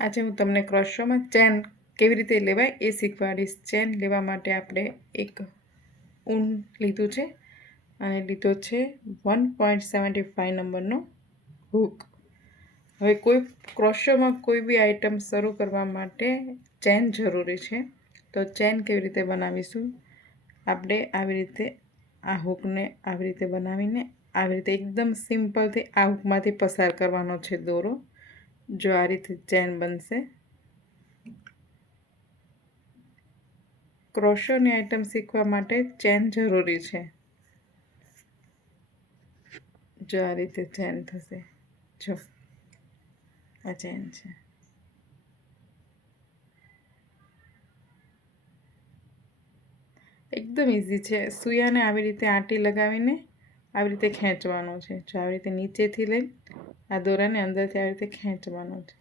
આજે હું તમને ક્રોશોમાં ચેન કેવી રીતે લેવાય એ શીખવાડીશ। ચેન લેવા માટે આપણે એક ઊન લીધું છે અને લીધો છે 1.75 નંબરનો હૂક। હવે કોઈ ક્રોશોમાં કોઈ બી આઈટમ શરૂ કરવા માટે ચેન જરૂરી છે। તો ચેન કેવી રીતે બનાવીશું, આપણે આવી રીતે આ હૂકને આવી રીતે બનાવીને આવી રીતે એકદમ સિમ્પલથી આ હૂકમાંથી પસાર કરવાનો છે દોરો। જો આ રીતે ચેન બનશે। ક્રોશોની આઈટમ શીખવા માટે ચેન જરૂરી છે। જો આ રીતે ચેન થશે, જો આ ચેન છે। એકદમ ઇઝી છે। સૂયાને આવી રીતે આંટી લગાવીને આવી રીતે ખેંચવાનો છે। જો આવી રીતે નીચેથી લઈ આ દોરાને અંદરથી આવી રીતે ખેંચવાનો છે।